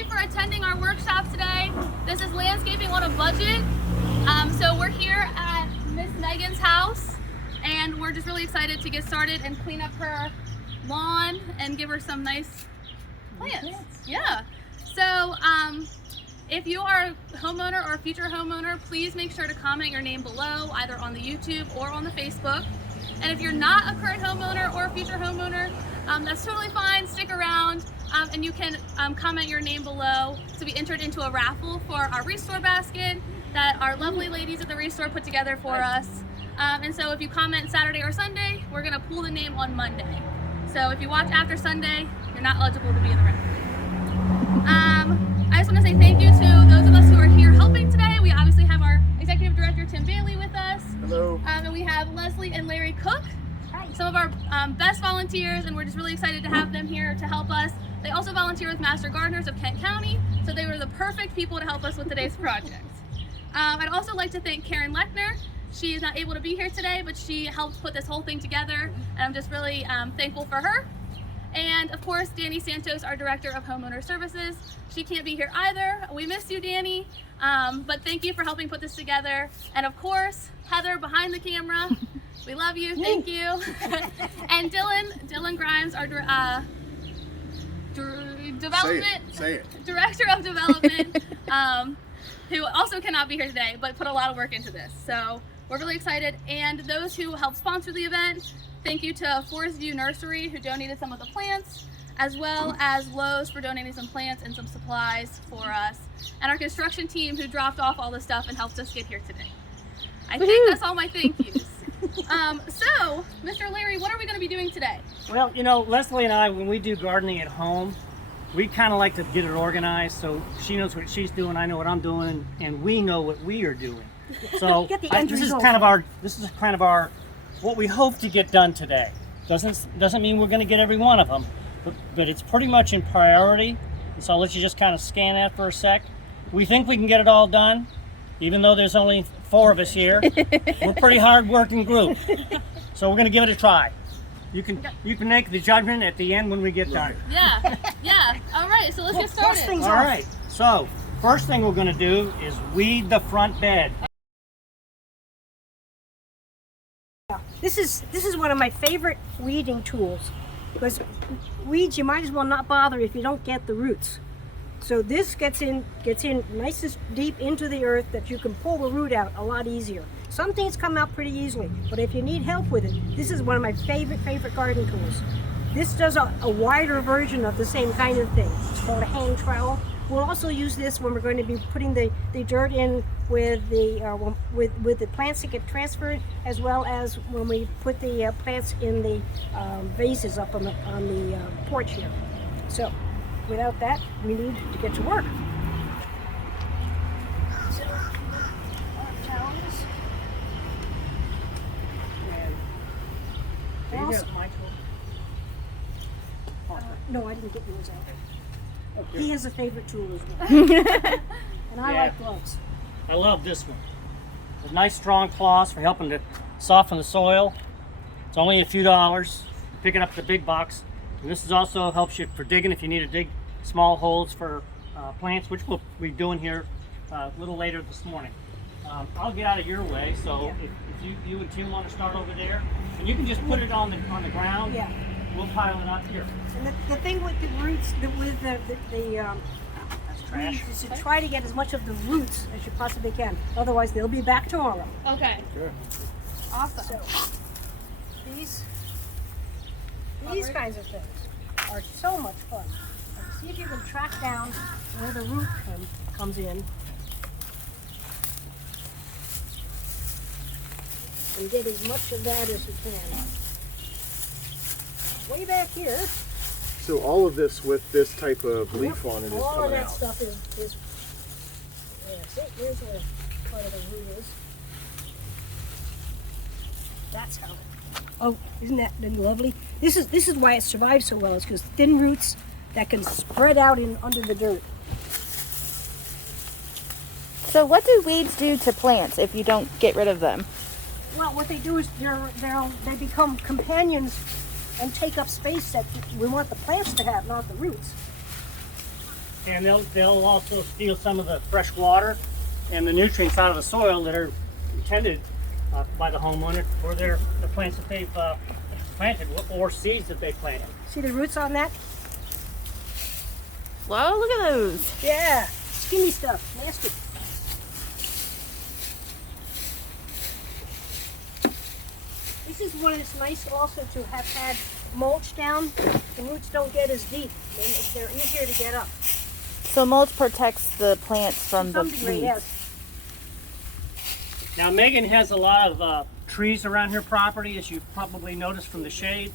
you for attending our workshop today. This is Landscaping on a Budget. So we're here at Miss Megan's house, and we're just really excited to get started and clean up her lawn and give her some nice plants. Yeah. So if you are a homeowner or a future homeowner, please make sure to comment your name below, either on the YouTube or on the Facebook. And if you're not a current homeowner or a future homeowner, that's totally fine. Stick around and you can comment your name below to be entered into a raffle for our Restore basket that our lovely ladies at the Restore put together for us. And so if you comment Saturday or Sunday, we're gonna pull the name on Monday. So if you watch after Sunday, you're not eligible to be in the raffle. I just want to say thank you to those of us who are here helping today. We obviously have our Executive Director, Tim Bailey, with us. Hello. And we have Leslie and Larry Cook, some of our best volunteers, and we're just really excited to have them here to help us. They also volunteer with Master Gardeners of Kent County, so they were the perfect people to help us with today's project. I'd also like to thank Karen Lechner. She is not able to be here today, but she helped put this whole thing together, and I'm just really thankful for her. And of course, Danny Santos, our Director of Homeowner Services. She can't be here either. We miss you, Danny, but thank you for helping put this together. And of course, Heather behind the camera. We love you, thank you. And Dylan Grimes, our Director of Development, who also cannot be here today, but put a lot of work into this. So we're really excited. And those who helped sponsor the event, thank you to Forest View Nursery, who donated some of the plants, as well as Lowe's for donating some plants and some supplies for us, and our construction team who dropped off all the stuff and helped us get here today. I think that's all my thank yous. So, Mr. Larry, what are we going to be doing today? Well, you know, Leslie and I, when we do gardening at home, we kind of like to get it organized so she knows what she's doing, I know what I'm doing, and we know what we are doing. So this is kind of our what we hope to get done today. Doesn't mean we're going to get every one of them, but it's pretty much in priority. And so I'll let you just kind of scan that for a sec. We think we can get it all done, even though there's only 4 of us here. We're a pretty hard-working group, so we're going to give it a try. You can make the judgment at the end when we get done. Yeah. All right, so let's get started. All right. So first thing we're going to do is weed the front bed. This is one of my favorite weeding tools, because weeds you might as well not bother if you don't get the roots. So this gets in nice and deep into the earth that you can pull the root out a lot easier. Some things come out pretty easily, but if you need help with it, this is one of my favorite garden tools. This does a wider version of the same kind of thing. It's called a hand trowel. We'll also use this when we're going to be putting the dirt in with the plants that get transferred, as well as when we put the plants in the vases up on the porch here. So without that, we need to get to work. So our towels. No, I didn't get yours out. Okay. He has a favorite tool as well. And I like gloves. I love this one. The nice strong claws for helping to soften the soil. It's only a few dollars. Pick it up at the big box. And this is also helps you for digging if you need to dig small holes for plants, which we'll be doing here a little later this morning. I'll get out of your way, so if you and Tim want to start over there, and you can just put it on the ground. Yeah. We'll pile it up here. And the thing with the roots, with the That's trash. is to try to get as much of the roots as you possibly can. Otherwise, they'll be back tomorrow. Okay. Sure. Awesome. So these kinds of things are so much fun. And see if you can track down where the root comes in and get as much of that as you can. Way back here. So all of this with this type of leaf on it is all coming of that out. stuff is see, here's where part of the root is. That's how. Oh, isn't that lovely? This is why it survives so well. It's because thin roots that can spread out under the dirt. So what do weeds do to plants if you don't get rid of them? Well, what they do is they become companions and take up space that we want the plants to have, not the roots. and they'll also steal some of the fresh water and the nutrients out of the soil that are intended by the homeowner for the plants that they've planted or seeds that they planted. See the roots on that? Whoa, look at those. Yeah, skinny stuff, nasty. This is when it's nice also to have had mulch down. The roots don't get as deep. They're easier to get up. So mulch protects the plants from To the some degree, weeds. yes. Now Megan has a lot of trees around her property, as you've probably noticed from the shade.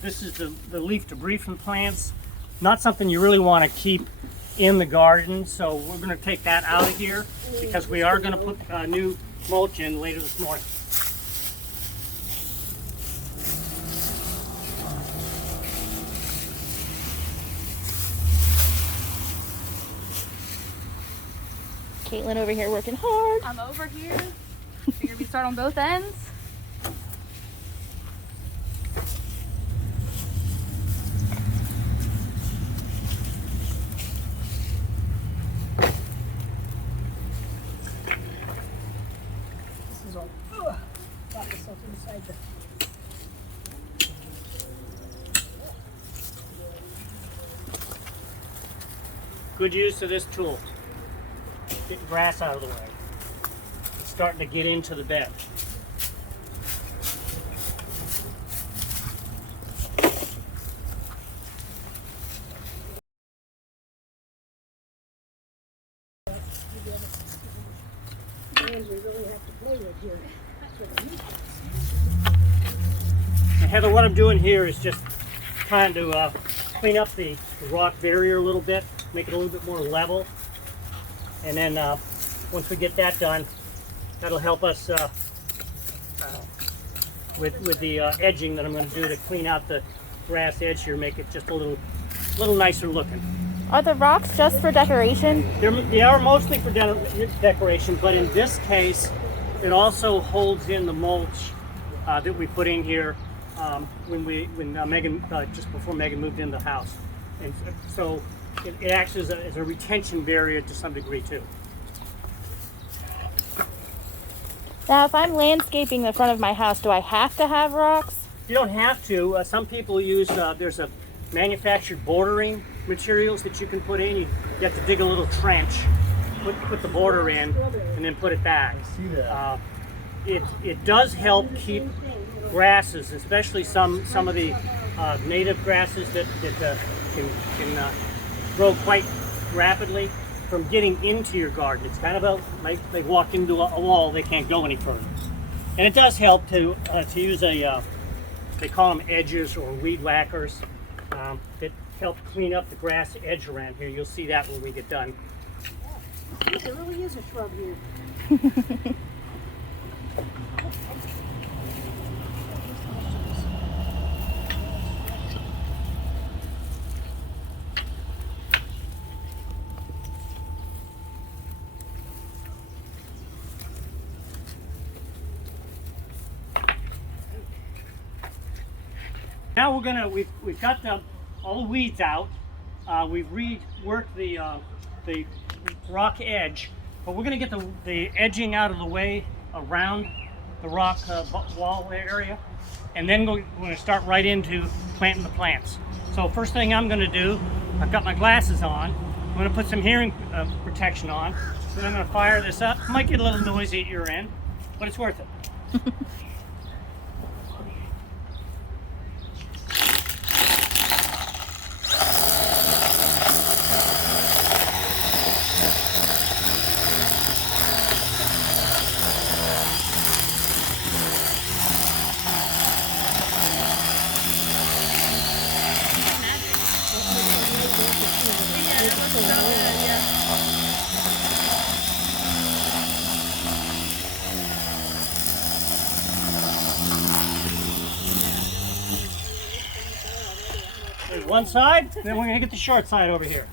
This is the leaf debris from plants. Not something you really want to keep in the garden, so we're going to take that out of here because we are going to put new mulch in later this morning. Caitlin over here working hard. I'm over here. Figured we'd start on both ends. This is all. Got myself inside the. Good use of this tool. Get the grass out of the way. It's starting to get into the bed. Hands we really have to play with here. And Heather, what I'm doing here is just trying to clean up the rock barrier a little bit, make it a little bit more level. And then once we get that done, that'll help us with the edging that I'm going to do to clean out the grass edge here, make it just a little nicer looking. Are the rocks just for decoration? They are mostly for decoration, but in this case, it also holds in the mulch that we put in here when Megan just before Megan moved in the house, and so it acts as a retention barrier to some degree too. Now, if I'm landscaping the front of my house, do I have to have rocks? You don't have to. Some people use there's a manufactured bordering materials that you can put in. You have to dig a little trench, put the border in, and then put it back. It does help keep grasses, especially some of the native grasses that can grow quite rapidly, from getting into your garden. It's kind of like they walk into a wall, they can't go any further. And it does help to use they call them edges or weed whackers that help clean up the grass edge around here. You'll see that when we get done. There really is a shrub here. Now we've got all the weeds out. We've reworked the rock edge, but we're gonna get the edging out of the way around the rock wall area, and then we're gonna start right into planting the plants. So first thing I'm gonna do, I've got my glasses on. I'm gonna put some hearing protection on. Then I'm gonna fire this up. It might get a little noisy at your end, but it's worth it. There's one side, then we're gonna get the short side over here.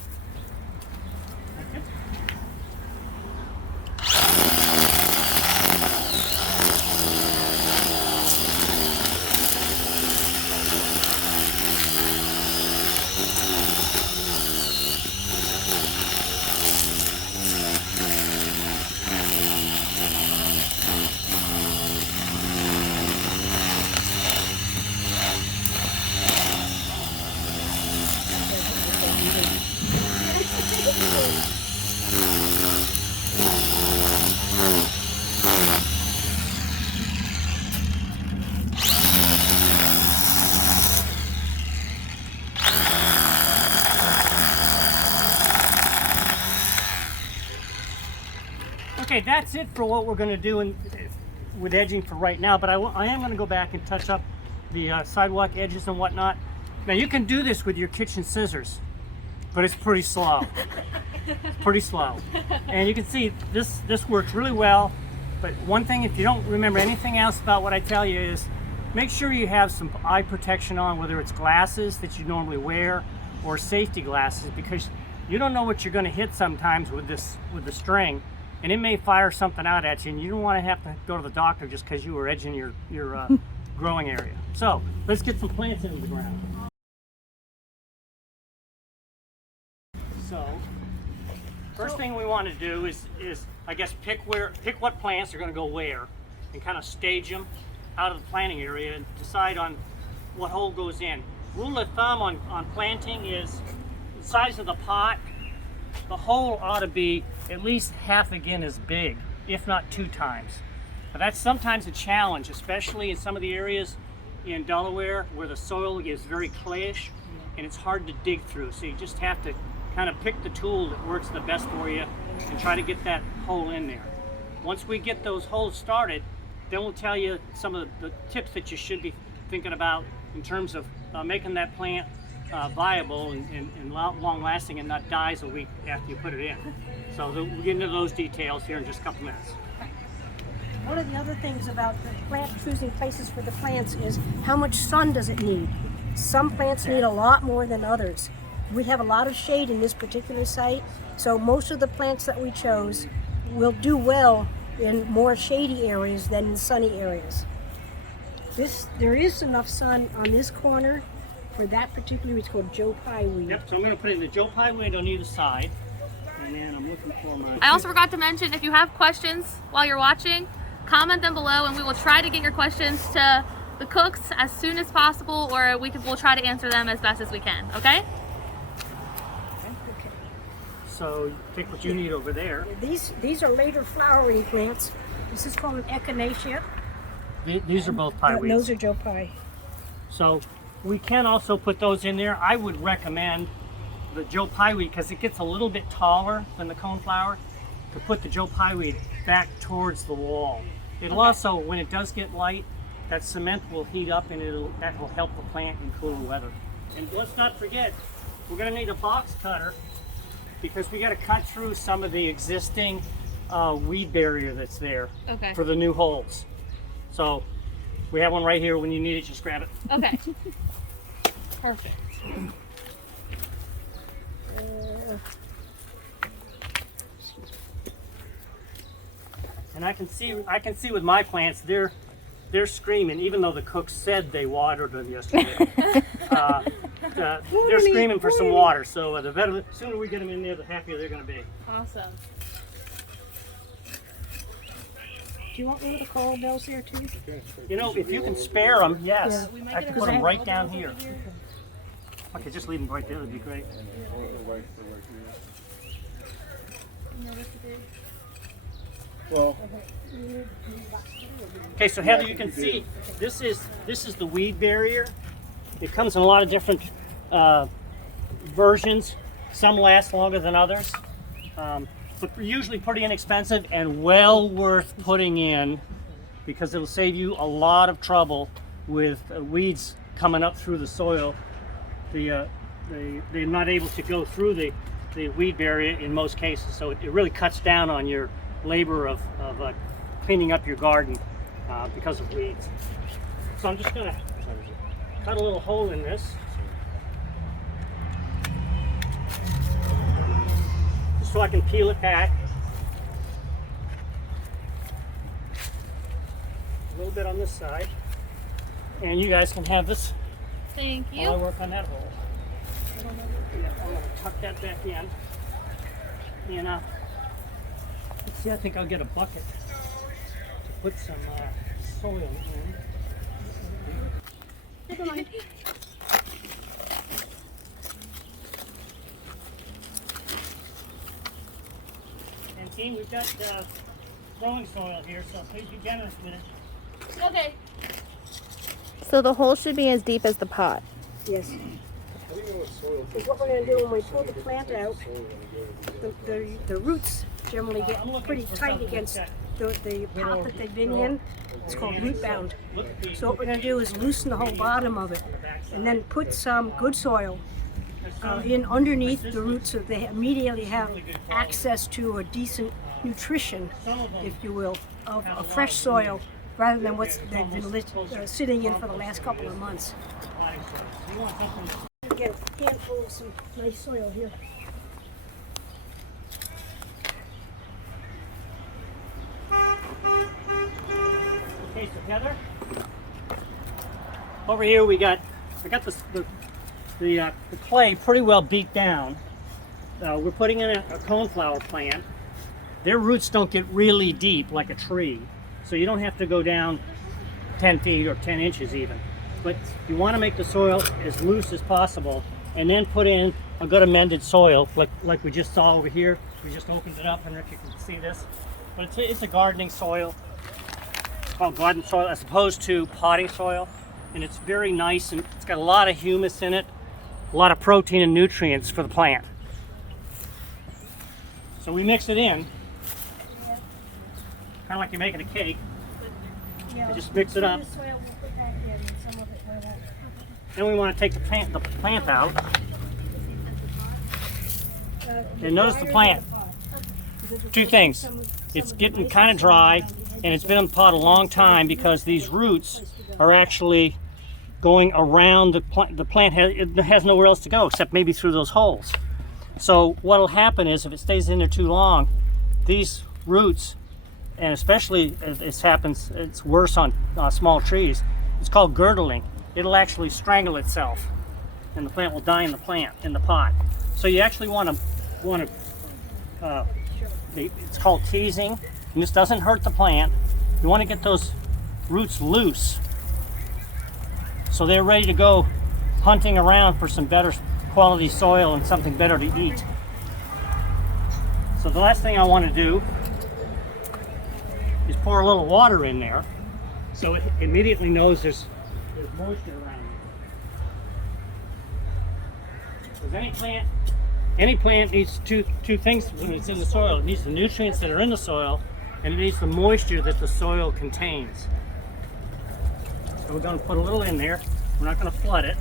Okay, that's it for what we're going to do with edging for right now, but I am going to go back and touch up the sidewalk edges and whatnot. Now you can do this with your kitchen scissors, but it's pretty slow. It's pretty slow. And you can see this works really well, but one thing, if you don't remember anything else about what I tell you, is make sure you have some eye protection on, whether it's glasses that you normally wear or safety glasses, because you don't know what you're going to hit sometimes with the string, and it may fire something out at you, and you don't want to have to go to the doctor just because you were edging your growing area. So let's get some plants into the ground. So first thing we want to do is I guess pick what plants are going to go where, and kind of stage them out of the planting area and decide on what hole goes in. Rule of thumb on planting is the size of the pot. The hole ought to be at least half again as big, if not 2 times. But that's sometimes a challenge, especially in some of the areas in Delaware where the soil is very clayish and it's hard to dig through. So you just have to kind of pick the tool that works the best for you and try to get that hole in there. Once we get those holes started, then we'll tell you some of the tips that you should be thinking about in terms of making that plant viable and long lasting and not dies a week after you put it in. So we'll get into those details here in just a couple minutes. One of the other things about the plant choosing places for the plants is how much sun does it need. Some plants need a lot more than others. We have a lot of shade in this particular site, so most of the plants that we chose will do well in more shady areas than in sunny areas. There is enough sun on this corner for that particular, it's called Joe Pye weed. Yep, so I'm going to put in the Joe Pye weed on either side, and then I'm looking for my... I also forgot to mention, if you have questions while you're watching, comment them below and we will try to get your questions to the cooks as soon as possible, or we'll try to answer them as best as we can, okay? So take what you need over there. These are later flowering plants. This is called an echinacea. These are both pie weeds. Those are Joe Pye. So we can also put those in there. I would recommend the Joe Pye weed because it gets a little bit taller than the coneflower, to put the Joe Pye weed back towards the wall. It'll also, when it does get light, that cement will heat up and that will help the plant in cooler weather. And let's not forget, we're going to need a box cutter because we got to cut through some of the existing weed barrier that's there for the new holes. So we have one right here. When you need it, just grab it. Okay. Perfect. And I can see with my plants, they're screaming, even though the cook said they watered them yesterday. They're screaming for some water. So the sooner we get them in there, the happier they're going to be. Awesome. Do you want one of the coral bells there too? You know, if you can spare them, yes. I can put them right down here. Okay, just leave them right there. That'd be great. Well, okay, so Heather, you can see this is the weed barrier. It comes in a lot of different versions. Some last longer than others, but usually pretty inexpensive and well worth putting in because it'll save you a lot of trouble with weeds coming up through the soil. They're not able to go through the weed barrier in most cases, so it really cuts down on your labor of cleaning up your garden because of weeds. So I'm just going to cut a little hole in this. Just so I can peel it back. A little bit on this side. And you guys can have this. Thank you. While I work on that hole. Yeah, I'm going to tuck that back in. And let's see, I think I'll get a bucket to put some soil in. Never mind. And team, we've got throwing soil here, so please be generous with it. Okay. So the hole should be as deep as the pot. Yes. Because what we're going to do when we pull the plant out, the roots generally get pretty tight against the pot that they've been in. It's called root bound. So what we're going to do is loosen the whole bottom of it and then put some good soil in underneath the roots so they immediately have access to a decent nutrition, if you will, of fresh soil rather than what's they've been sitting in for the last couple of months. Get a handful of some nice soil here. Okay, so Heather, over here I got the clay pretty well beat down. We're putting in a coneflower plant. Their roots don't get really deep like a tree, so you don't have to go down 10 feet or 10 inches even. But you want to make the soil as loose as possible and then put in a good amended soil like we just saw over here. We just opened it up, and if you can see this. But it's a gardening soil. It's called garden soil as opposed to potting soil. And it's very nice, and it's got a lot of humus in it, a lot of protein and nutrients for the plant. So we mix it in, kind of like you're making a cake. Yeah, You just mix it up. the soil, we'll put that in, some of it where that. Then we want to take the plant out. And notice the plant. Two things. It's getting kind of dry, and it's been in the pot a long time because these roots are actually going around the plant. The plant has nowhere else to go except maybe through those holes. So what will happen is if it stays in there too long, these roots, and especially it's worse on small trees, it's called girdling. It'll actually strangle itself, and the plant will die in the pot. So you actually want to it's called teasing, and this doesn't hurt the plant. You want to get those roots loose so they're ready to go hunting around for some better quality soil and something better to eat. So the last thing I want to do is pour a little water in there so it immediately knows there's moisture around it. Because any plant needs two things when it's in the soil. It needs the nutrients that are in the soil, and it needs the moisture that the soil contains. So we're going to put a little in there. We're not going to flood it.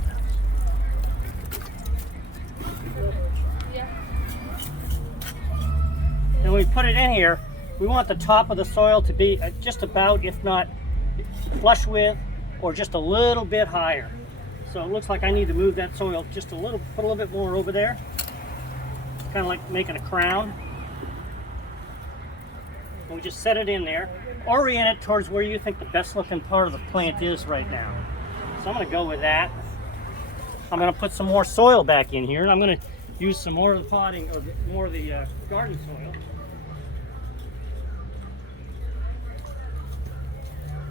And when we put it in here, we want the top of the soil to be just about, if not flush with, or just a little bit higher. So it looks like I need to move that soil just a little, put a little bit more over there. Kind of like making a crown. And we just set it in there. Orient it towards where you think the best looking part of the plant is right now. So I'm going to go with that. I'm going to put some more soil back in here, and I'm going to use some more of the potting, or more of the garden soil.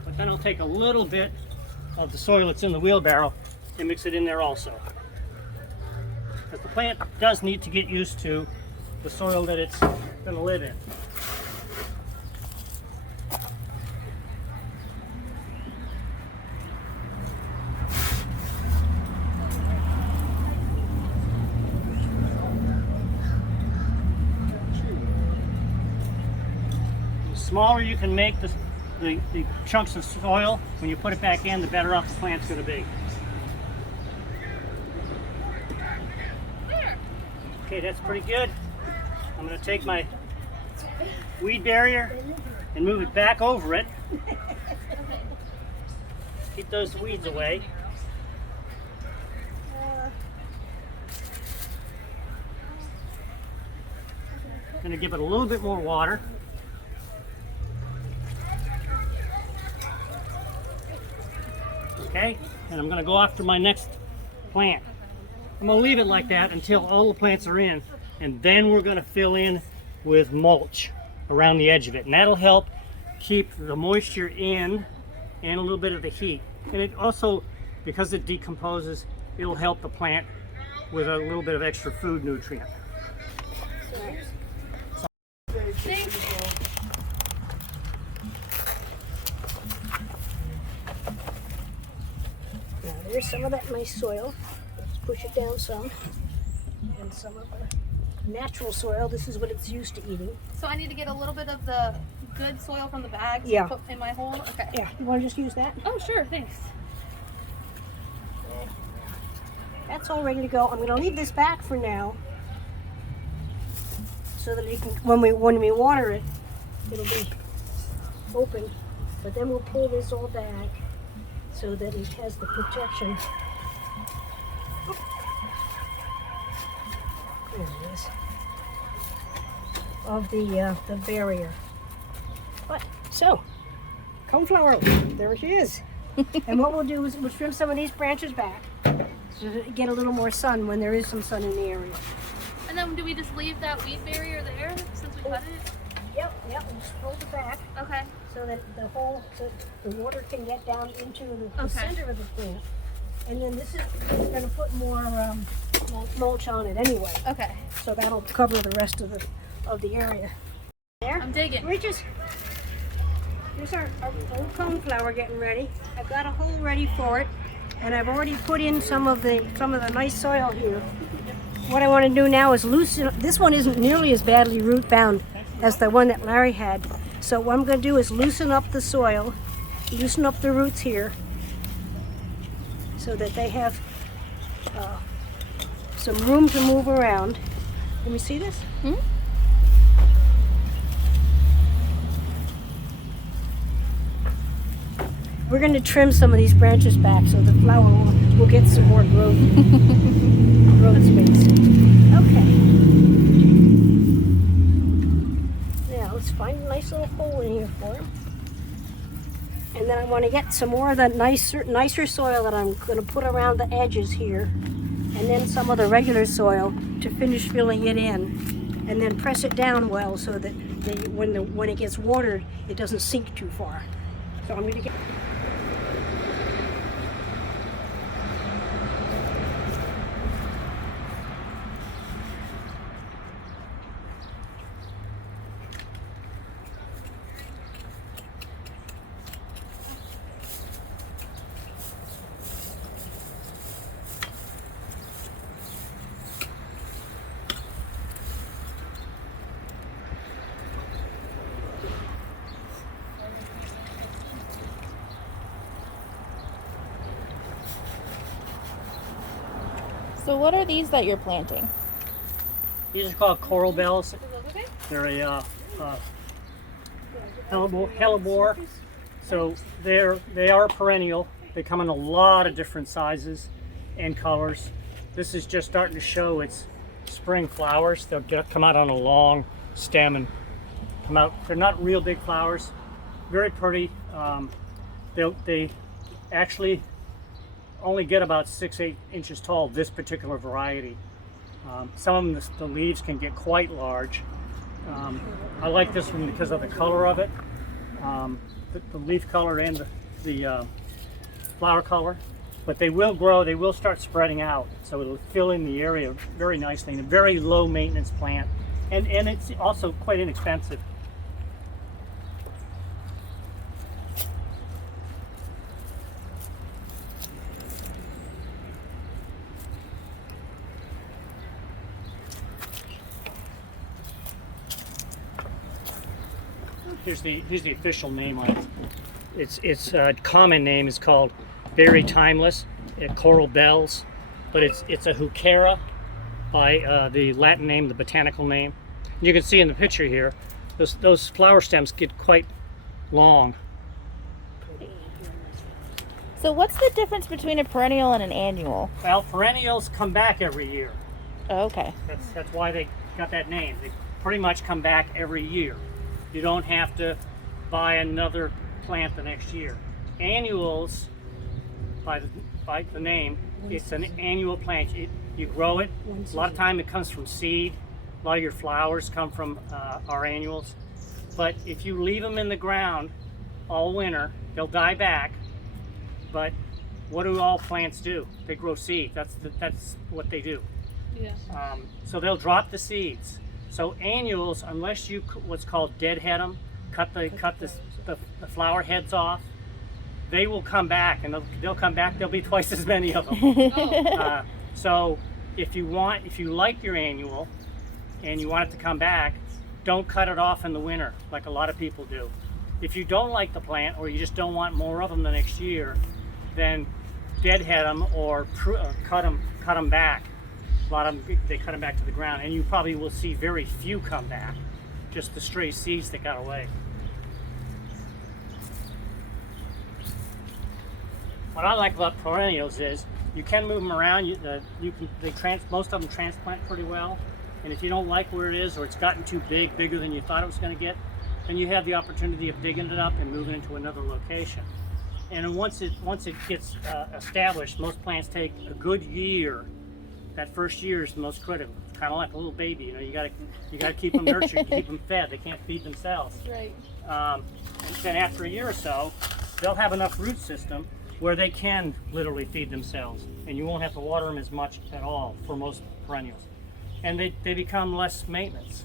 But then I'll take a little bit of the soil that's in the wheelbarrow and mix it in there also. Because the plant does need to get used to the soil that it's going to live in. The smaller you can make the chunks of soil, when you put it back in, the better off the plant's going to be. Okay, that's pretty good. I'm going to take my weed barrier and move it back over it. Keep those weeds away. I'm going to give it a little bit more water. Okay, and I'm going to go after my next plant. I'm going to leave it like that until all the plants are in, and then we're going to fill in with mulch around the edge of it, and that'll help keep the moisture in and a little bit of the heat. And it also, because it decomposes, it'll help the plant with a little bit of extra food nutrient. Now there's some of that nice soil. Let's push it down some. And some of the natural soil. This is what it's used to eating. So I need to get a little bit of the good soil from the bags Yeah. to put in my hole? Okay. Yeah, you want to just use that? Oh, sure, thanks. That's all ready to go. I'm going to leave this back for now, so that it can, when we water it, it'll be open. But then we'll pull this all back so that it has the protection. There it is. Of the barrier. But so, coneflower, there she is. And what we'll do is we'll trim some of these branches back so that it get a little more sun when there is some sun in the area. And then do we just leave that weed barrier there since we cut it? Yep, we'll just fold it back Okay. so that so the water can get down into the Okay. center of the plant. And then this is, we're going to put more mulch on it anyway. Okay. So that'll cover the rest of the area. There. I'm digging. Here's our old coneflower getting ready. I've got a hole ready for it, and I've already put in some of the nice soil here. What I want to do now is loosen. This one isn't nearly as badly root bound as the one that Larry had. So what I'm going to do is loosen up the soil, loosen up the roots here, so that they have some room to move around. Let me see this. We're going to trim some of these branches back so the flower will get some more growth, growth space. Okay. Now let's find a nice little hole in here for him. And then I want to get some more of that nicer soil that I'm going to put around the edges here. And then some of the regular soil to finish filling it in. And then press it down well so that when it gets watered, it doesn't sink too far. So I'm going to get... So what are these that you're planting? These are called coral bells. Okay. They're a hellebore. So they are perennial. They come in a lot of different sizes and colors. This is just starting to show its spring flowers. They'll come out on a long stem and come out. They're not real big flowers. Very pretty. They actually only get about 6-8 inches tall, this particular variety. Some of them, the leaves can get quite large. I like this one because of the color of it, the leaf color and the flower color. But they will grow, they will start spreading out, so it'll fill in the area very nicely, and a very low maintenance plant. And it's also quite inexpensive. Here's the official name on it. Its common name is called Berry Timeless, Coral Bells, but it's a Heuchera by the Latin name, the botanical name. You can see in the picture here, those flower stems get quite long. So what's the difference between a perennial and an annual? Well, perennials come back every year. Oh, okay. That's why they got that name. They pretty much come back every year. You don't have to buy another plant the next year. Annuals, by the name, it's an annual plant. You grow it. A lot of time it comes from seed. A lot of your flowers come from our annuals. But if you leave them in the ground all winter, they'll die back. But what do all plants do? They grow seed. That's what they do. Yeah. So they'll drop the seeds. So annuals, unless you what's called deadhead them, cut the flower heads off, they will come back, and they'll come back. There'll be twice as many of them. Oh. So if you like your annual, and you want it to come back, don't cut it off in the winter like a lot of people do. If you don't like the plant or you just don't want more of them the next year, then deadhead them or cut them back. A lot of them, they cut them back to the ground, and you probably will see very few come back, just the stray seeds that got away. What I like about perennials is you can move them around. Most of them transplant pretty well, and if you don't like where it is or it's gotten too big, bigger than you thought it was going to get, then you have the opportunity of digging it up and moving it to another location. And once it gets established, most plants take a good year. That first year is the most critical. It's kind of like a little baby, you know. You gotta keep them nurtured, keep them fed. They can't feed themselves. Right. And then after a year or so, they'll have enough root system where they can literally feed themselves, and you won't have to water them as much at all for most perennials. And they become less maintenance,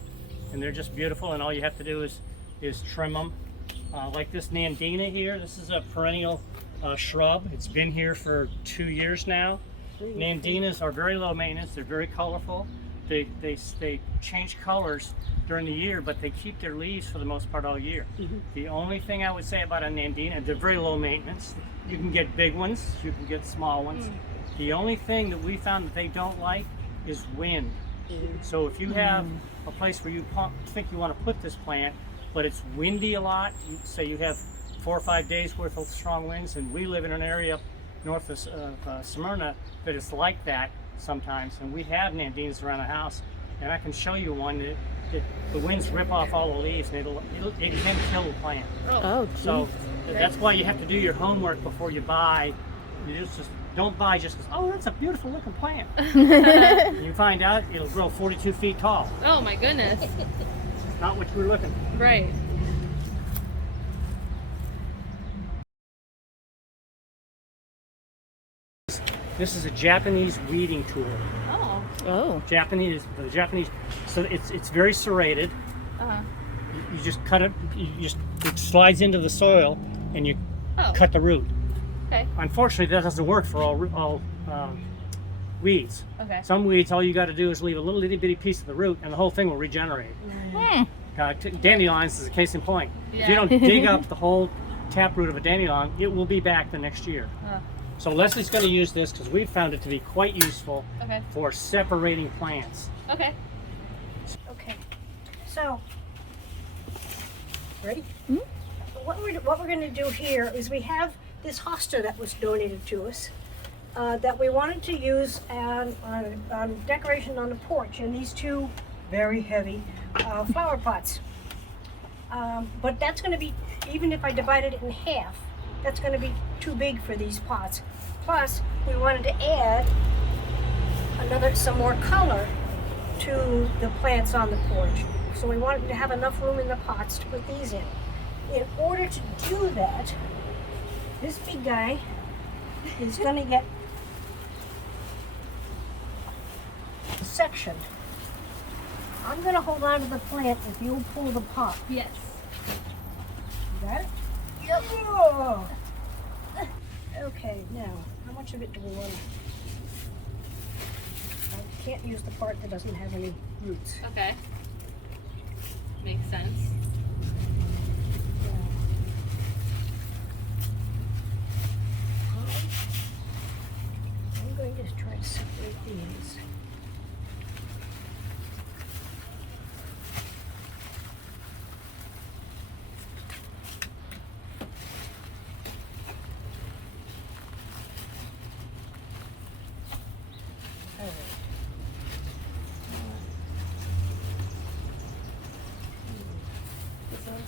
and they're just beautiful. And all you have to do is trim them. Like this Nandina here, this is a perennial shrub. It's been here for 2 years now. Nandinas are very low maintenance. They're very colorful. They change colors during the year, but they keep their leaves for the most part all year. The only thing I would say about a Nandina, they're very low maintenance. You can get big ones, you can get small ones. The only thing that we found that they don't like is wind. So if you have a place where you think you want to put this plant, but it's windy a lot, say you have 4 or 5 days worth of strong winds, and we live in an area up north of Smyrna that is like that sometimes, and we have Nandinas around the house, and I can show you one that the winds rip off all the leaves, and it can kill the plant. Oh, geez. So that's why you have to do your homework before you buy. You just don't buy just because, oh, that's a beautiful looking plant. You find out it'll grow 42 feet tall. Oh my goodness. Not what you were looking for. Right. This is a Japanese weeding tool. Oh. Oh. The Japanese, so it's very serrated. Uh-huh. You just cut it, it slides into the soil, and you cut the root. Okay. Unfortunately, that doesn't work for all weeds. Okay. Some weeds, all you got to do is leave a little itty bitty piece of the root, and the whole thing will regenerate. Dandelions is a case in point. Yeah. If you don't dig up the whole taproot of a dandelion, it will be back the next year. So Leslie's going to use this because we've found it to be quite useful for separating plants. Okay. Okay. So, ready? What we're going to do here is we have this hosta that was donated to us that we wanted to use on decoration on the porch, and these two very heavy flower pots. But that's going to be, even if I divided it in half, that's going to be too big for these pots. Plus, we wanted to add some more color to the plants on the porch. So we wanted to have enough room in the pots to put these in. In order to do that, this big guy is going to get sectioned. I'm going to hold on to the plant if you'll pull the pot. Yes. You got it? Yep. Oh. Okay, now, how much of it do we want? I can't use the part that doesn't have any roots. Okay. Makes sense. I'm going to try to separate these.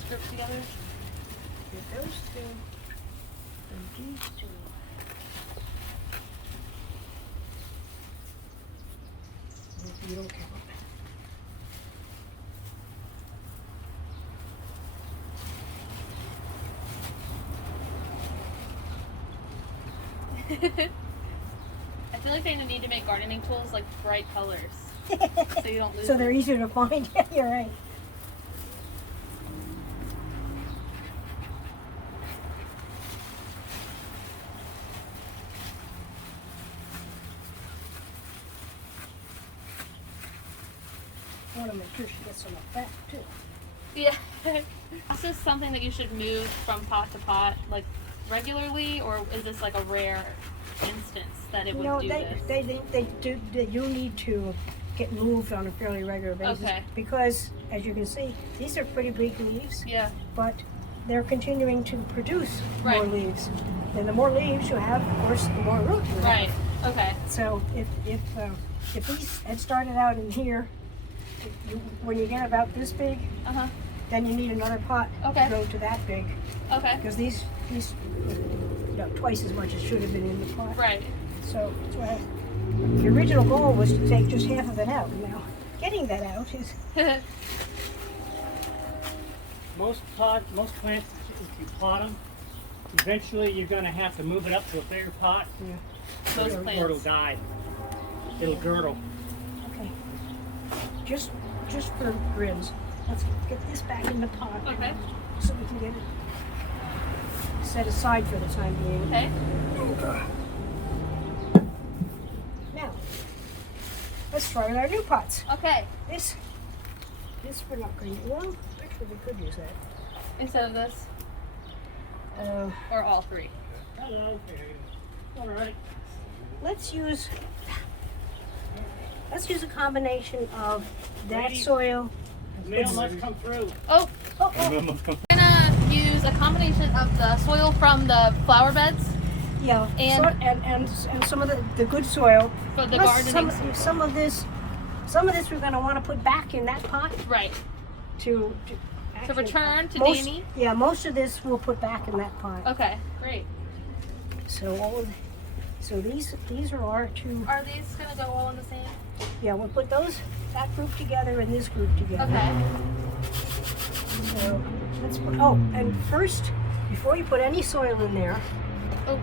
Group together. Get those two and these two. You don't count. I feel like they need to make gardening tools like bright colors, so you don't lose. So they're them. easier to find. Yeah, you're right. want to make sure she gets enough back too. Yeah. Is this something that you should move from pot to pot, like regularly, or is this like a rare instance that it would do this? They do need to get moved on a fairly regular basis. Okay. Because, as you can see, these are pretty big leaves. Yeah. But they're continuing to produce more Right. leaves. And the more leaves you have, of course, the more root you have. Right. Okay. So if these had started out in here, when you get about this big, Uh-huh. then you need another pot Okay. to go to that big. Okay. Because these twice as much as should have been in the pot. Right. So that's why the original goal was to take just half of it out. Now, getting that out is Most plants, if you pot them, eventually you're going to have to move it up to a bigger pot, Most or it'll plants. die. It'll girdle. okay. Just for grins, let's get this back in the pot Okay. so we can get it set aside for the time being. Okay. Now, let's try with our new pots. Okay. This we're not going to. Well, actually, we could use that. Instead of this, Uh, or all three. Hello. All right. let's use a combination of that Lady. soil. Mail must come through. Oh. We're gonna use a combination of the soil from the flower beds Yeah, And- and some of the good soil. for the Plus gardening. some of this we're going to want to put back in that pot Right. to actually, return to most, Danny? Yeah, most of this we'll put back in that pot. Okay. Great. So these are our two. Are these gonna go all in the same? Yeah, we'll put that group together and this group together. Okay. So let's put. Oh, and first, before you put any soil in there, Oh.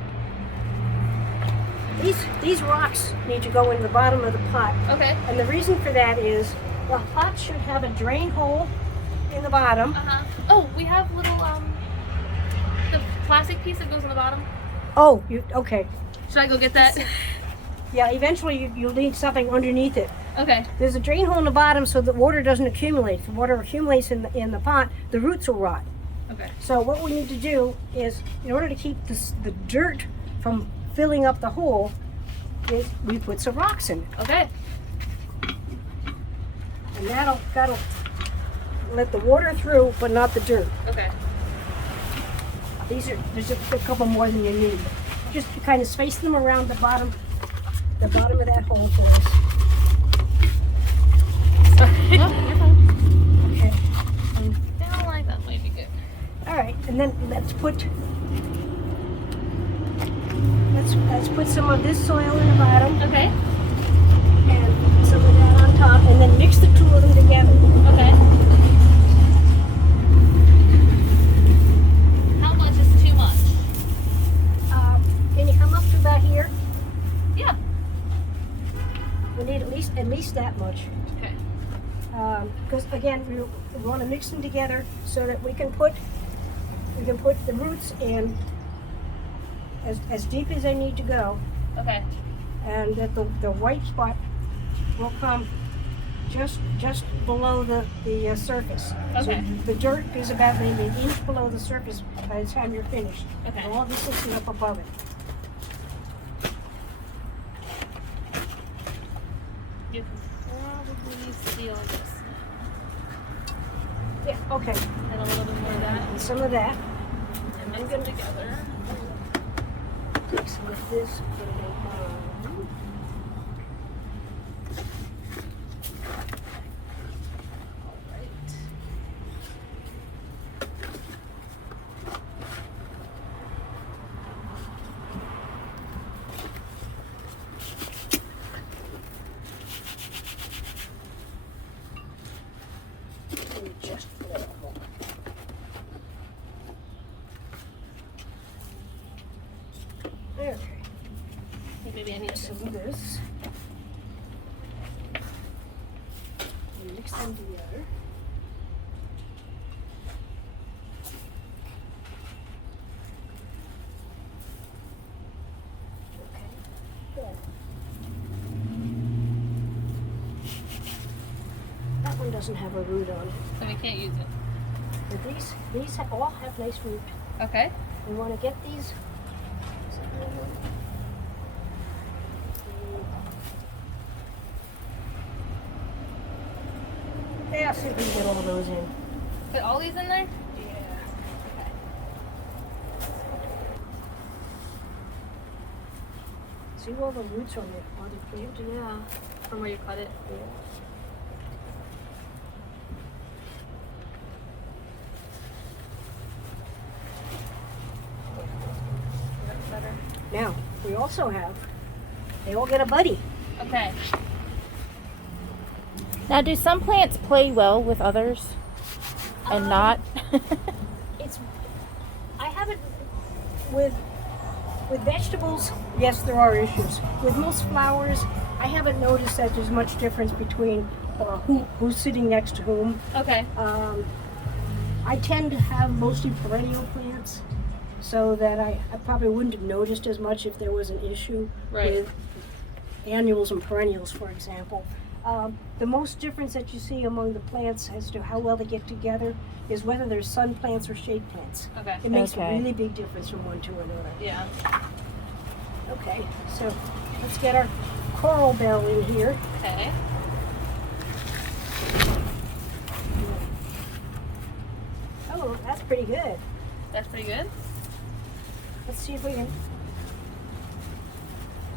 these rocks need to go in the bottom of the pot. Okay. And the reason for that is the pot should have a drain hole in the bottom. Uh-huh. Oh, we have little the plastic piece that goes in the bottom. Oh, okay. Should I go get that? Yeah, eventually you'll need something underneath it. Okay. There's a drain hole in the bottom so that water doesn't accumulate. If the water accumulates in the pot, the roots will rot. Okay. So what we need to do is, in order to keep the dirt from filling up the hole, is we put some rocks in it. Okay. And that'll let the water through, but not the dirt. Okay. There's a couple more than you need. Just kind of space them around the bottom of that hole for us. Sorry. No, you're fine. Okay. Down like that might be good. All right, and then let's put some of this soil in the bottom Okay. and some of that on top, and then mix the two of them together. Okay. How much is too much? Can you come up to about here? Yeah. We need at least that much. Okay. Because again, we want to mix them together so that we can put the roots in as deep as they need to go, Okay. and that the white spot will come just below the surface. Okay. So the dirt is about maybe an inch below the surface by the time you're finished. Okay. And all this will sit up above it. You can probably seal this Yeah. Okay. now. And a little bit more of that. And some of that. And mix them together. Take some of this. Put it on. Just a little more. Okay. I think maybe I need Some some. of this. And mix them together. Okay. Good. That one doesn't have a root on it. So we can't use it. But these all have nice root. Okay. We want to get these. Yeah, see if we can get all those in. Put all these in there? Yeah. See all the roots on the plant? Yeah. From where you cut it. Yeah. That's better. Now, we also have, they all get a buddy. Okay. Now, do some plants play well with others and not? I haven't, with vegetables, yes, there are issues. With most flowers, I haven't noticed that there's much difference between who's sitting next to whom. Okay. I tend to have mostly perennial plants, so that I probably wouldn't have noticed as much if there was an issue with annuals and perennials, for example. The most difference that you see among the plants as to how well they get together is whether they're sun plants or shade plants. Okay. It makes Okay. a really big difference from one to another. Yeah. Okay, so let's get our coral bell in here. Okay. Oh, that's pretty good. That's pretty good. Let's see if we can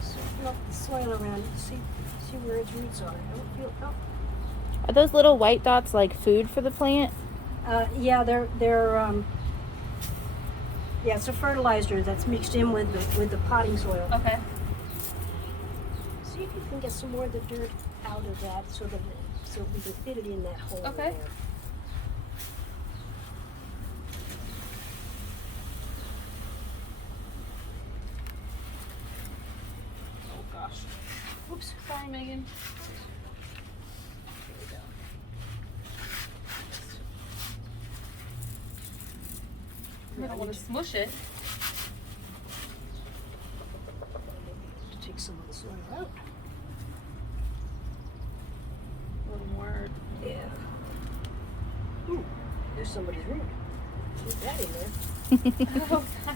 soften up the soil around it. See where its roots are. I don't feel. Oh. Are those little white dots like food for the plant? Yeah, they're yeah, it's a fertilizer that's mixed in with the potting soil. Okay. See if you can get some more of the dirt out of that so we can fit it in that hole. Okay. There. Oh gosh. Oops. Sorry, Megan. I don't want to smush it. To take some of the soil out. A little more. Yeah. Ooh, there's somebody's root. Put that in there. Oh, gosh.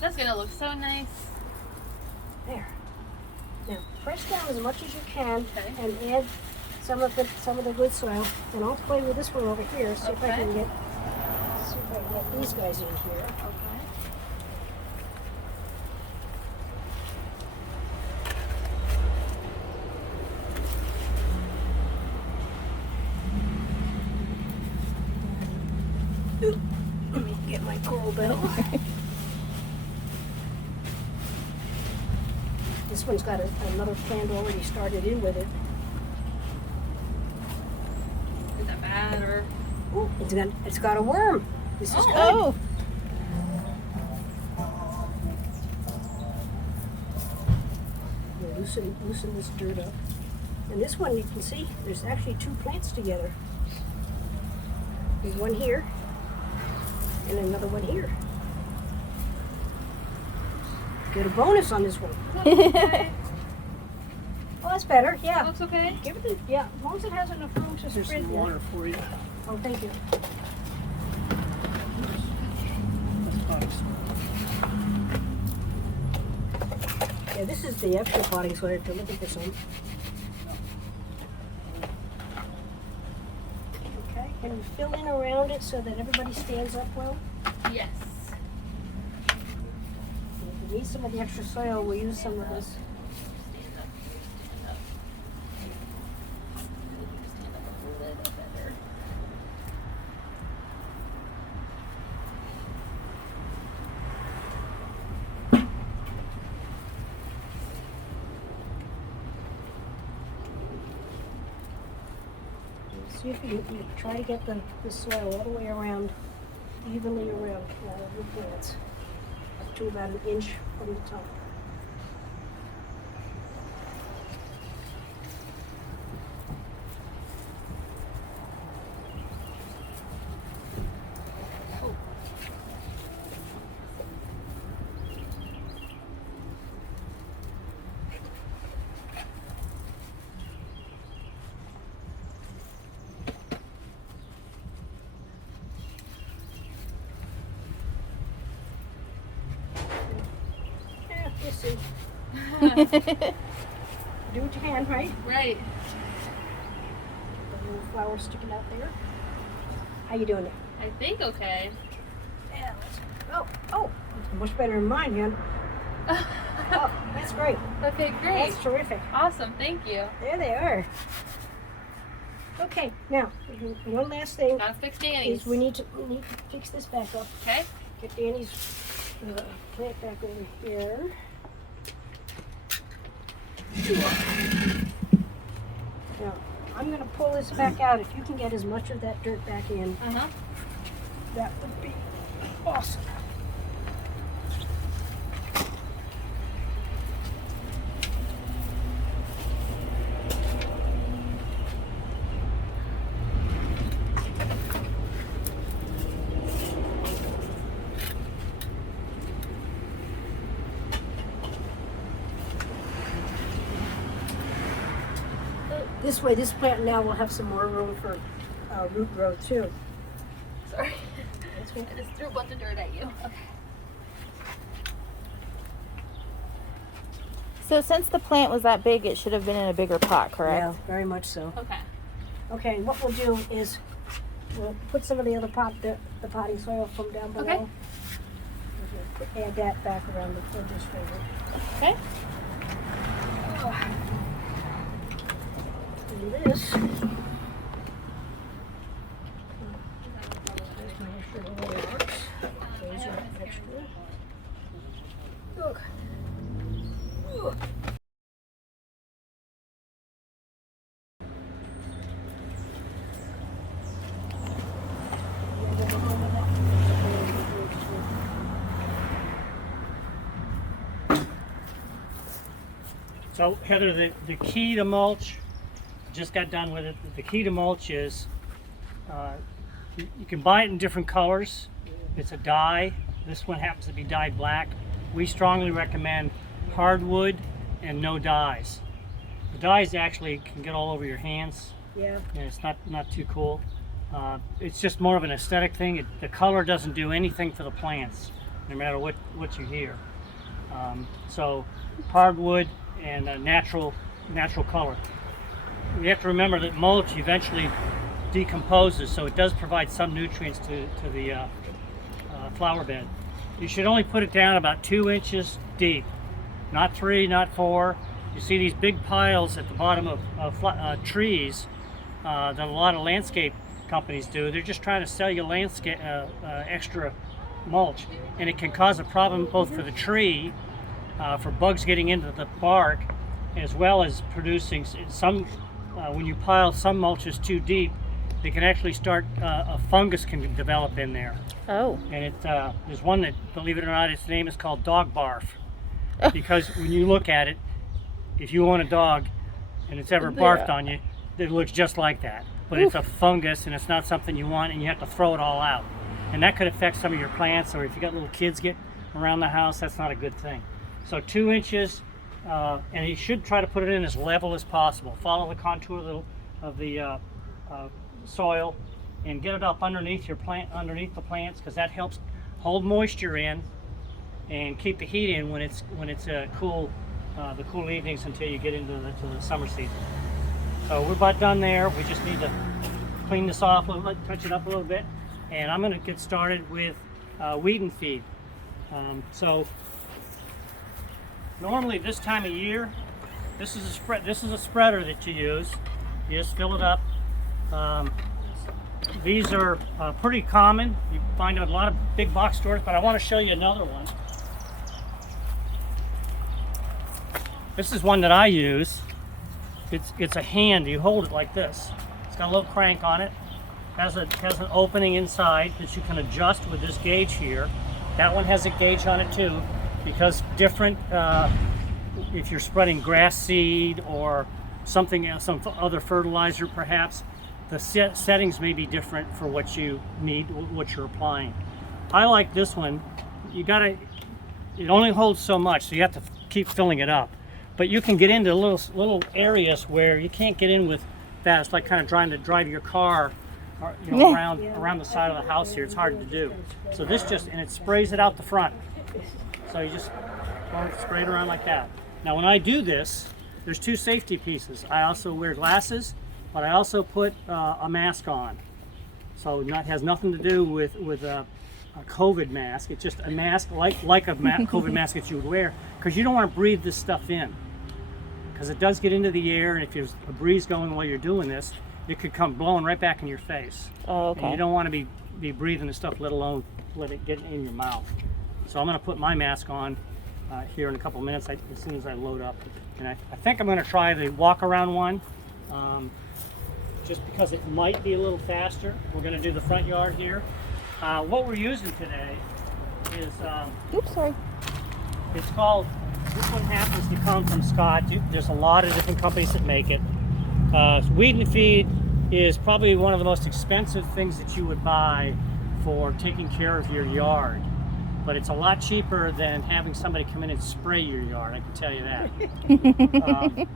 That's gonna look so nice. There. Now press down as much as you can Okay. and add some of the good soil. And I'll play with this one over here. See if I can get these guys in here. Okay. Ooh, let me get my coral bell. This one's got another plant already started in with it. Is that bad or? Ooh, it's got a worm. This is good. Oh, We'll loosen this dirt up. And this one, you can see, there's actually two plants together. There's one here, and another one here. Get a bonus on this one. Okay. Oh, that's better, That yeah. looks okay. Give it yeah, as long as it has enough room to Here's spread some there. water for you. Oh, thank you. Yeah, this is the extra potting soil if you're looking for some. Okay, can you fill in around it so that everybody stands up well? Yes. If you need some of the extra soil, we'll use some of this. Stand up. Stand up. Stand up a little better. See if you try to get the soil all the way around, evenly around the plants, up to about an inch from the top. Do what you can, right? Right. The little flower sticking out there. How you doing there? I think okay. Yeah. Oh, that's much better than mine, Jen. Oh, that's great. Okay, great. That's terrific. Awesome, thank you. There they are. Okay, now one last thing Gotta fix Danny's. is we need to fix this back up. Okay. Get Danny's plant back over here. Now I'm gonna pull this back out. If you can get as much of that dirt back in, Uh-huh. that would be awesome. This way, this plant now will have some more room for root growth too. Sorry. That's good. I just threw a bunch of dirt at you. Okay. So since the plant was that big, it should have been in a bigger pot, correct? Yeah, very much so. Okay. Okay, what we'll do is we'll put some of the other the potting soil from down below. Okay. We'll add that back around the edges for you. Okay. Do this. There's my extra little rocks. There's your extra. Look. So Heather, the key to mulch, just got done with it. The key to mulch is you can buy it in different colors. It's a dye. This one happens to be dyed black. We strongly recommend hardwood and no dyes. The dyes actually can get all over your hands, Yeah. and it's not too cool. It's just more of an aesthetic thing. The color doesn't do anything for the plants, no matter what you hear. So hardwood and a natural color. You have to remember that mulch eventually decomposes, so it does provide some nutrients to the flower bed. You should only put it down about 2 inches deep, not 3, not 4. You see these big piles at the bottom of trees that a lot of landscape companies do. They're just trying to sell you landscape extra mulch, and it can cause a problem both for the tree, for bugs getting into the bark, as well as producing some. When you pile some mulches too deep, they can actually start a fungus can develop in there. Oh. And there's one that, believe it or not, its name is called dog barf, because when you look at it, if you own a dog and it's ever barfed on you, it looks just like that. But it's a fungus, and it's not something you want, and you have to throw it all out. And that could affect some of your plants, or if you got little kids get around the house, that's not a good thing. So 2 inches, and you should try to put it in as level as possible. Follow the contour of the soil, and get it up underneath your plant, underneath the plants, because that helps hold moisture in and keep the heat in when it's cool, the cool evenings until you get into the summer season. So we're about done there. We just need to clean this off a little bit, touch it up a little bit, and I'm going to get started with weed and feed. So normally this time of year, this is a spreader that you use. You just fill it up. These are pretty common. You find them at a lot of big box stores, but I want to show you another one. This is one that I use. It's a hand. You hold it like this. It's got a little crank on it. Has an opening inside that you can adjust with this gauge here. That one has a gauge on it too, because different. If you're spreading grass seed or something else, some other fertilizer perhaps, the settings may be different for what you need, what you're applying. I like this one. It only holds so much, so you have to keep filling it up. But you can get into little areas where you can't get in with that. It's like kind of trying to drive your car around the side of the house here. It's hard to do. So this and it sprays it out the front. So you just spray it around like that. Now when I do this, there's two safety pieces. I also wear glasses, but I also put a mask on. So it has nothing to do with a COVID mask. It's just a mask like a COVID mask that you would wear, because you don't want to breathe this stuff in. Because it does get into the air, and if there's a breeze going while you're doing this, it could come blowing right back in your face. Oh, okay. And you don't want to be breathing the stuff, let alone let it get in your mouth. So I'm going to put my mask on here in a couple minutes as soon as I load up. And I think I'm going to try the walk around one, just because it might be a little faster. We're going to do the front yard here. What we're using today is, Oops, sorry. it's called, this one happens to come from Scott. There's a lot of different companies that make it. Weed and feed is probably one of the most expensive things that you would buy for taking care of your yard. But it's a lot cheaper than having somebody come in and spray your yard, I can tell you that.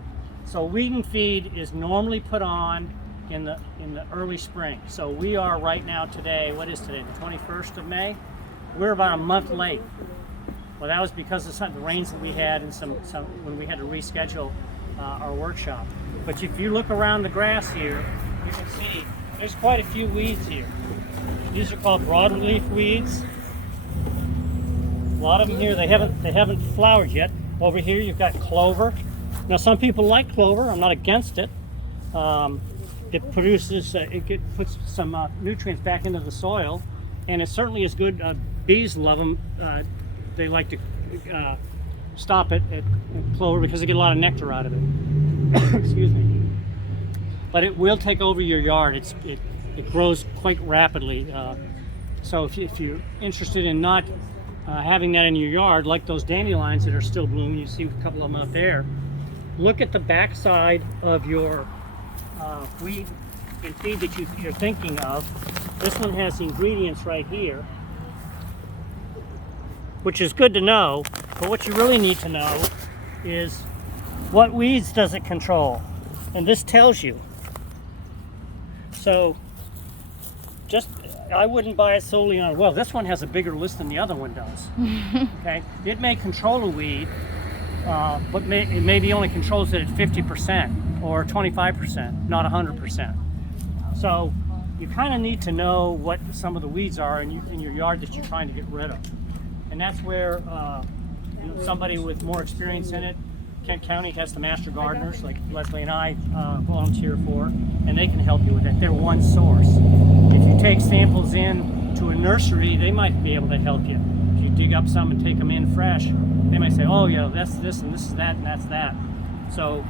So weed and feed is normally put on in the early spring. So we are right now today, what is today, the 21st of May? We're about a month late. Well, that was because of the rains that we had and some when we had to reschedule our workshop. But if you look around the grass here, you can see there's quite a few weeds here. These are called broadleaf weeds. A lot of them here, they haven't flowered yet. Over here you've got clover. Now some people like clover. I'm not against it. It produces, puts some nutrients back into the soil, and it certainly is good. Bees love them. They like to stop it at clover because they get a lot of nectar out of it. Excuse me. But it will take over your yard. It grows quite rapidly. So if you're interested in not having that in your yard, like those dandelions that are still blooming, you see a couple of them out there, look at the backside of your weed and feed that you're thinking of. This one has the ingredients right here, which is good to know, but what you really need to know is what weeds does it control, and this tells you. So I wouldn't buy it solely on, well, this one has a bigger list than the other one does. Okay, it may control a weed, but it maybe only controls it at 50% or 25%, not 100%. So you kind of need to know what some of the weeds are in your yard that you're trying to get rid of. And that's where somebody with more experience in it, Kent County has the master gardeners like Leslie and I volunteer for, and they can help you with that. They're one source. If you take samples in to a nursery, they might be able to help you. If you dig up some and take them in fresh, they might say, oh yeah, that's this and this is that and that's that. So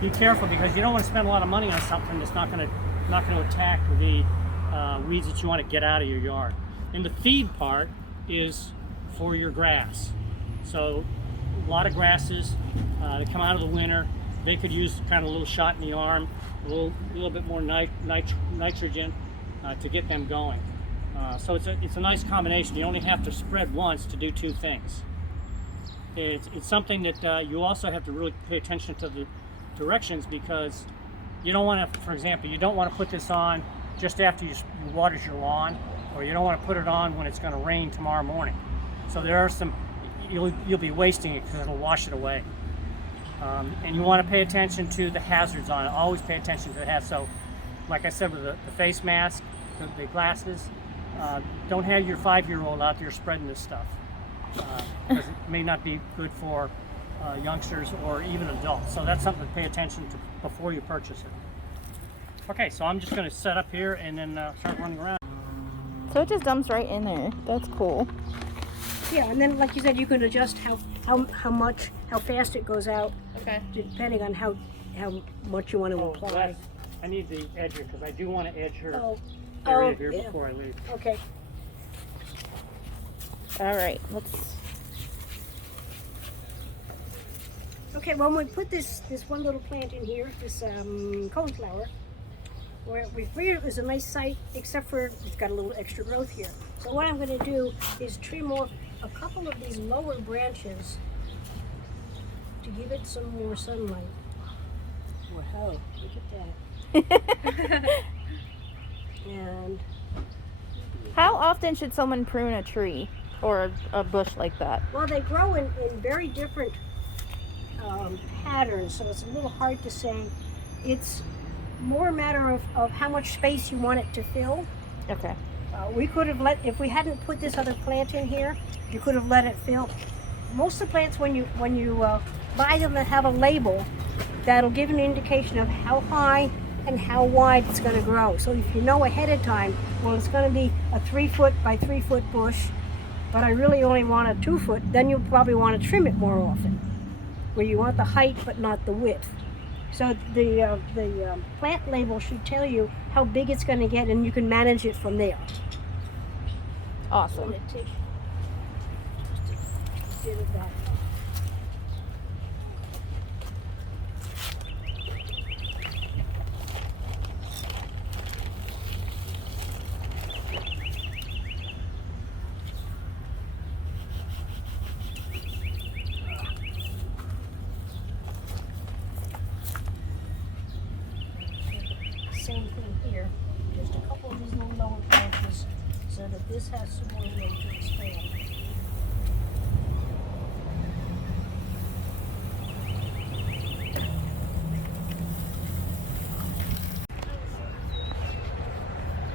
be careful, because you don't want to spend a lot of money on something that's not going to attack the weeds that you want to get out of your yard. And the feed part is for your grass. So a lot of grasses that come out of the winter, they could use kind of a little shot in the arm, a little bit more nitrogen to get them going. So it's a nice combination. You only have to spread once to do two things. It's something that you also have to really pay attention to the directions, because you don't want to, for example, you don't want to put this on just after you water your lawn, or you don't want to put it on when it's going to rain tomorrow morning. So there are some, you'll be wasting it because it'll wash it away. And you want to pay attention to the hazards on it. Always pay attention to the hazards. So, like I said, with the face mask, the glasses, don't have your 5-year-old out there spreading this stuff, because it may not be good for youngsters or even adults. So that's something to pay attention to before you purchase it. Okay, so I'm just going to set up here and then start running around. So it just dumps right in there. That's cool. Yeah, and then like you said, you can adjust how fast it goes out. Okay. Depending on how much you want to apply. I need the edger because I do want to edge her Oh, area here yeah. before I leave. Okay. All right, let's. Okay, well, when we put this one little plant in here, this coneflower, where we figured it was a nice site, except for it's got a little extra growth here. So what I'm going to do is trim off a couple of these lower branches to give it some more sunlight. Wow, look at that. And How often should someone prune a tree or a bush like that? well, they grow in very different patterns, so it's a little hard to say. It's more a matter of how much space you want it to fill. Okay. We could have if we hadn't put this other plant in here, you could have let it fill. Most of the plants, when you buy them, that have a label, that'll give an indication of how high and how wide it's going to grow. So if you know ahead of time, well, it's going to be a 3 foot by 3 foot bush, but I really only want a 2 foot, then you'll probably want to trim it more often, where you want the height but not the width. So the plant label should tell you how big it's going to get, and you can manage it from there. Awesome. Just a bit of that. Same thing here, just a couple of these little lower branches so that this has some more room to expand.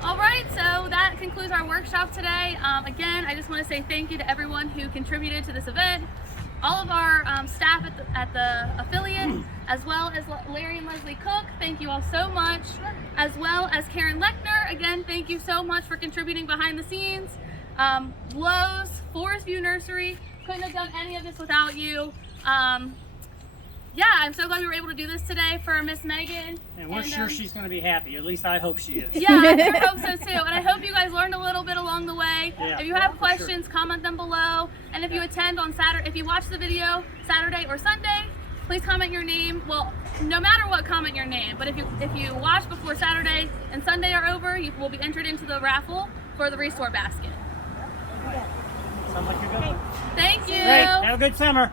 All right, so that concludes our workshop today. Again, I just want to say thank you to everyone who contributed to this event. All of our staff at the affiliate, as well as Larry and Leslie Cook, thank you all so much. As well as Karen Lechner, again, thank you so much for contributing behind the scenes. Lowe's, Forest View Nursery, couldn't have done any of this without you. Yeah, I'm so glad we were able to do this today for Miss Megan. And we're sure she's going to be happy. At least I hope she is. Yeah, I sure hope so too. And I hope you guys learned a little bit along the way. Yeah, if you have for questions, sure. comment them below. And if you attend on Saturday, if you watch the video Saturday or Sunday, please comment your name. Well, no matter what, comment your name. But if you watch before Saturday and Sunday are over, you will be entered into the raffle for the Restore Basket. Sounds like you're good. Thank you. Great. Have a good summer.